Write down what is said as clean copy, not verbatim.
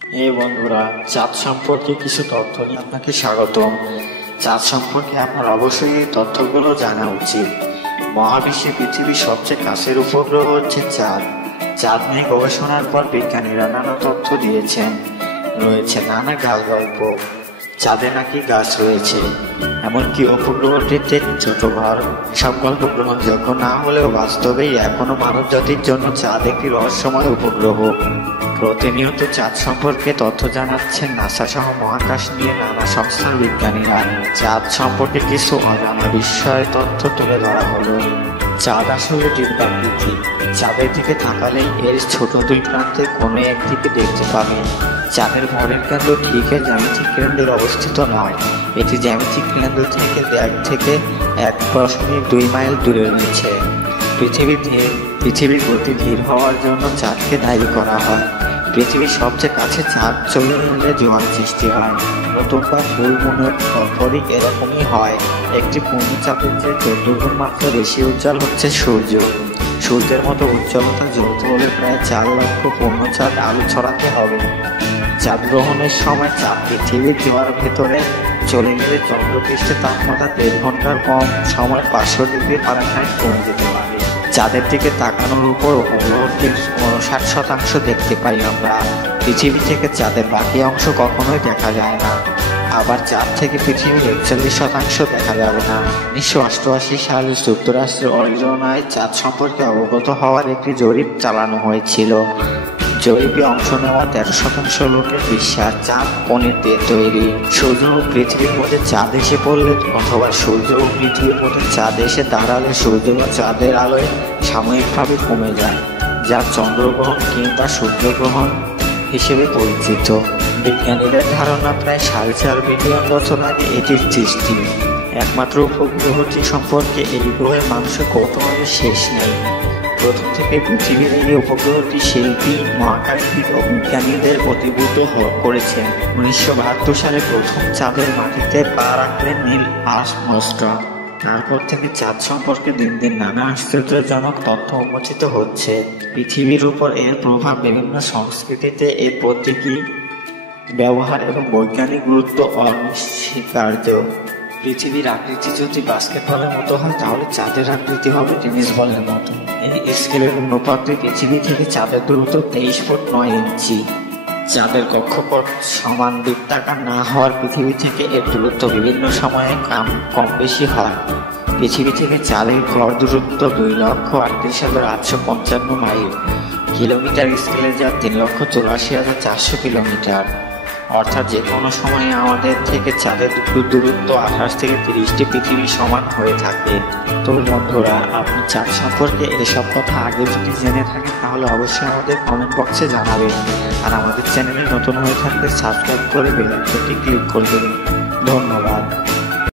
এই বন্ধুরা, চাঁদ সম্পর্কে কিছু তথ্য নিয়ে আপনাকে স্বাগতম। চাঁদ সম্পর্কে আপনার অবশ্যই এই তথ্যগুলো জানা উচিত। মহাবিশ্বে পৃথিবীর সবচেয়ে কাছের উপগ্রহ হচ্ছে চাঁদ। চাঁদ নিয়ে গবেষণার পর বিজ্ঞানীরা নানা তথ্য দিয়েছেন। রয়েছে নানা গাছ গল্প। চাঁদে নাকি গাছ রয়েছে, এমনকি উপগ্রহটিতে ছোট ঘর। সব গল্প গ্রহণযোগ্য না হলেও বাস্তবেই এখনো মানব জাতির জন্য চাঁদ একটি রহস্যময় উপগ্রহ। প্রতিনিয়ত চাঁদ সম্পর্কে তথ্য জানাচ্ছেন নাসা সহ মহাকাশ নিয়ে নানা সংস্থার বিজ্ঞানীরা। চাঁদ সম্পর্কে কিছু অজানা বিস্ময় তথ্য তুলে ধরা হলো। চাঁদ আসলে ডিম্বাকৃতি। চাঁদের দিকে তাকালেই এর ছোট দুই প্রান্তে কোনো একদিকে দেখতে পাবেন। চাঁদের ভরের কেন্দ্র ঠিক জ্যামিতিক কেন্দ্রে অবস্থিত নয়, এটি জ্যামিতিক কেন্দ্র থেকে 1.2 মাইল দূরে রয়েছে। পৃথিবীর গতি ধীর হওয়ার জন্য চাঁদকে দায়ী করা হয়। পৃথিবীর সবচেয়ে কাছে চাঁদ চলে গেলে জোয়ার সৃষ্টি হয়। নতুন বা ফুল মুনের পরপরই এরকমই হয়। একটি পূর্ণচাঁদের চেয়ে 14 গুণ মাত্রা বেশি উজ্জ্বল হচ্ছে সূর্য। সূর্যের মতো উজ্জ্বলতা জ্বলতে হলে প্রায় 4 লক্ষ পূর্ণচাঁদ আলো ছড়াতে হবে। চাঁদ গ্রহণের সময় চাঁদ পৃথিবীর জোয়ার ভেতরে চলে গেলে চন্দ্রপৃষ্ঠের তাপমাত্রা 1.5 ঘন্টার কম সময় 500 ডিগ্রি ফারেনহাইট কমে যেতে পারে। চাঁদের দিকে তাকানোর উপর উপগ্রহটির 59% দেখতে পাই আমরা। পৃথিবী থেকে চাঁদের বাকি অংশ কখনোই দেখা যায় না। আবার চাঁদ থেকে পৃথিবীর 41% দেখা যাবে না। 1988 সালে যুক্তরাষ্ট্রের অরিজোনায় চাঁদ সম্পর্কে অবগত হওয়ার একটি জরিপ চালানো হয়েছিল। জরিপে অংশ নেওয়া 13% লোকের বিশ্বাস চাঁদ পনির দিয়ে তৈরি। সূর্য ও পৃথিবীর মধ্যে চাঁদ এসে পড়লে অথবা সূর্য ও পৃথিবীর মধ্যে চাঁদ এসে দাঁড়ালে সূর্য বা চাঁদের আলোয় সাময়িকভাবে কমে যায়, যা চন্দ্রগ্রহণ কিংবা সূর্যগ্রহণ হিসেবে পরিচিত। বিজ্ঞানীদের ধারণা প্রায় 4.5 বিলিয়ন বছর আগে এটির সৃষ্টি। একমাত্র উপগ্রহটি সম্পর্কে এই গ্রহের মানুষের কৌতূহলের শেষ নেই। প্রথম থেকে পৃথিবীর এই উপগ্রহটি শিল্পী, মহাকাশবিদ ও বিজ্ঞানীদের অতিভূত করেছেন। 1972 সালে প্রথম চাঁদের মাটিতে পা রাখলেন নীল আর্মস্ট্রং। তারপর থেকে চাঁদ সম্পর্কে দিন দিন নানা আশ্চর্যজনক তথ্য উন্মোচিত হচ্ছে। পৃথিবীর উপর এর প্রভাব বিভিন্ন সংস্কৃতিতে এর প্রতীকী ব্যবহার এবং বৈজ্ঞানিক গুরুত্ব অনস্বীকার্য। পৃথিবীর আকৃতি যদি বাস্কেটবলের মতো হয়, তাহলে চাঁদের আকৃতি হবে টেনিস বলের মতো। এই স্কেলের অনুপাতে পৃথিবী থেকে চাঁদের দূরত্ব 23 ফুট 9 ইঞ্চি। চাঁদের কক্ষপথ সমান বৃত্তাকার না হওয়ার পৃথিবী থেকে এর দূরত্ব বিভিন্ন সময়ে কম বেশি হয়। পৃথিবী থেকে চাঁদের গড় দূরত্ব 2,38,855 মাইল। কিলোমিটার স্কেলে যা 3,84,400 কিলোমিটার। অর্থাৎ যে কোনো সময় আমাদের থেকে চাঁদের দূরত্ব 28 থেকে 30টি পৃথিবী সমান হয়ে থাকে। তো বন্ধুরা, আপনি চাঁদ সম্পর্কে এসব কথা আগে যদি জেনে থাকেন তাহলে অবশ্যই আমাদের কমেন্ট বক্সে জানাবেন। আর আমাদের চ্যানেলে নতুন হয়ে থাকলে সাবস্ক্রাইব করে বেল আইকনটি ক্লিক করে দেবেন। ধন্যবাদ।